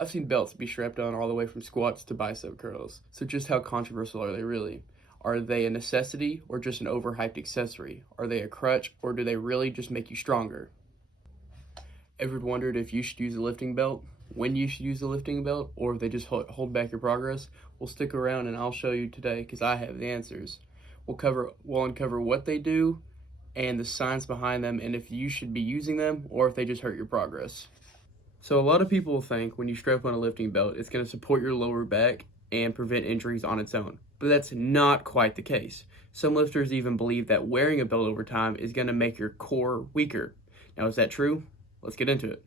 I've seen belts be strapped on all the way from squats to bicep curls. So just how controversial are they really? Are they a necessity or just an overhyped accessory? Are they a crutch or do they really just make you stronger? Ever wondered if you should use a lifting belt, when you should use a lifting belt, or if they just hold back your progress? Well, stick around and I'll show you today because I have the answers. We'll uncover what they do and the science behind them and if you should be using them or if they just hurt your progress. So a lot of people think when you strap on a lifting belt, it's going to support your lower back and prevent injuries on its own. But that's not quite the case. Some lifters even believe that wearing a belt over time is going to make your core weaker. Now, is that true? Let's get into it.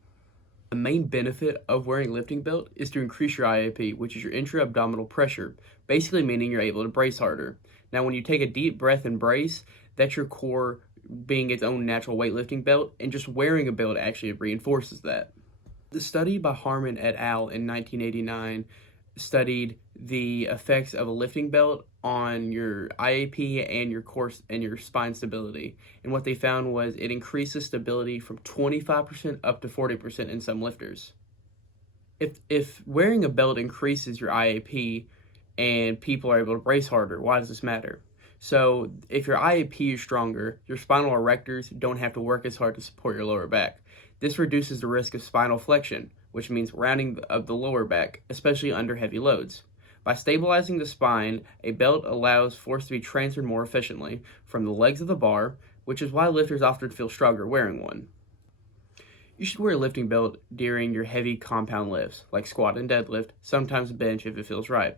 The main benefit of wearing a lifting belt is to increase your IAP, which is your intra-abdominal pressure, basically meaning you're able to brace harder. Now, when you take a deep breath and brace, that's your core being its own natural weightlifting belt, and just wearing a belt actually reinforces that. The study by Harman et al. In 1989 studied the effects of a lifting belt on your IAP and your core and your spine stability. And what they found was it increases stability from 25% up to 40% in some lifters. If wearing a belt increases your IAP and people are able to brace harder, why does this matter? So if your IAP is stronger, your spinal erectors don't have to work as hard to support your lower back. This reduces the risk of spinal flexion, which means rounding of the lower back, especially under heavy loads. By stabilizing the spine, a belt allows force to be transferred more efficiently from the legs of the bar, which is why lifters often feel stronger wearing one. You should wear a lifting belt during your heavy compound lifts, like squat and deadlift, sometimes bench if it feels right.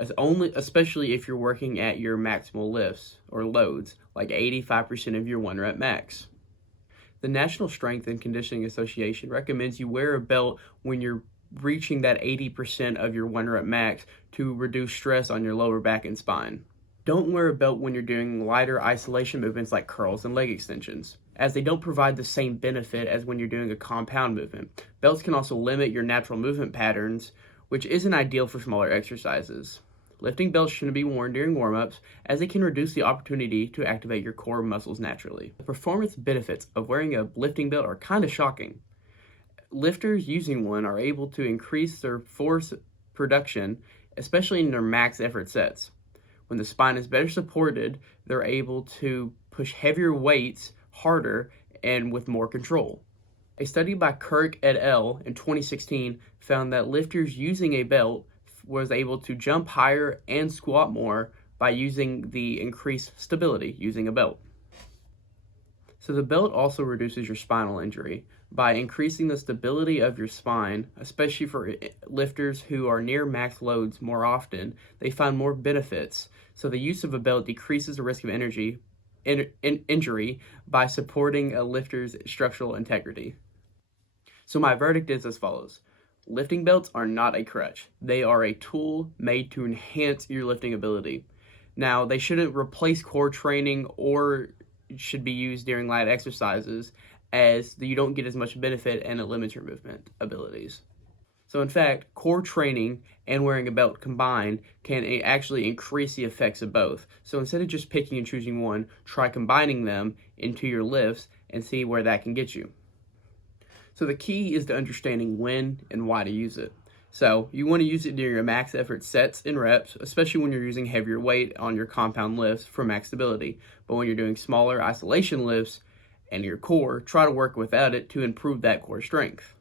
Especially if you're working at your maximal lifts or loads, like 85% of your 1-rep max. The National Strength and Conditioning Association recommends you wear a belt when you're reaching that 80% of your 1-rep max to reduce stress on your lower back and spine. Don't wear a belt when you're doing lighter isolation movements like curls and leg extensions, as they don't provide the same benefit as when you're doing a compound movement. Belts can also limit your natural movement patterns, which isn't ideal for smaller exercises. Lifting belts shouldn't be worn during warm-ups, as it can reduce the opportunity to activate your core muscles naturally. The performance benefits of wearing a lifting belt are kind of shocking. Lifters using one are able to increase their force production, especially in their max effort sets. When the spine is better supported, they're able to push heavier weights harder and with more control. A study by Crutch et al. In 2016 found that lifters using a belt was able to jump higher and squat more by using the increased stability using a belt. So the belt also reduces your spinal injury by increasing the stability of your spine, especially for lifters who are near max loads more often. They find more benefits. So the use of a belt decreases the risk of injury by supporting a lifter's structural integrity. So my verdict is as follows. Lifting belts are not a crutch. They are a tool made to enhance your lifting ability. Now, they shouldn't replace core training or should be used during light exercises, as you don't get as much benefit and it limits your movement abilities. So in fact, core training and wearing a belt combined can actually increase the effects of both. So instead of just picking and choosing one, try combining them into your lifts and see where that can get you. So the key is to understanding when and why to use it. So you want to use it during your max effort sets and reps, especially when you're using heavier weight on your compound lifts for max stability. But when you're doing smaller isolation lifts and your core, try to work without it to improve that core strength.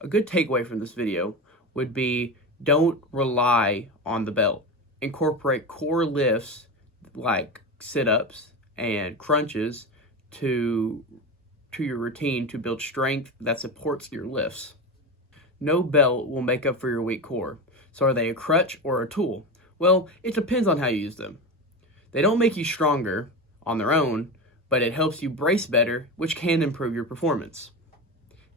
A good takeaway from this video would be don't rely on the belt. Incorporate core lifts like sit-ups and crunches to your routine to build strength that supports your lifts. No belt will make up for your weak core. So are they a crutch or a tool? Well, it depends on how you use them. They don't make you stronger on their own, but it helps you brace better, which can improve your performance.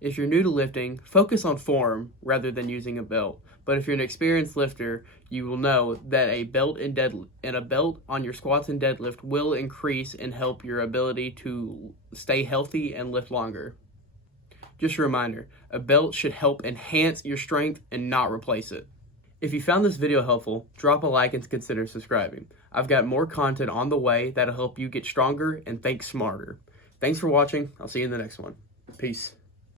If you're new to lifting, focus on form rather than using a belt. But if you're an experienced lifter, you will know that a belt and a belt on your squats and deadlift will increase and help your ability to stay healthy and lift longer. Just a reminder, a belt should help enhance your strength and not replace it. If you found this video helpful, drop a like and consider subscribing. I've got more content on the way that'll help you get stronger and think smarter. Thanks for watching. I'll see you in the next one. Peace.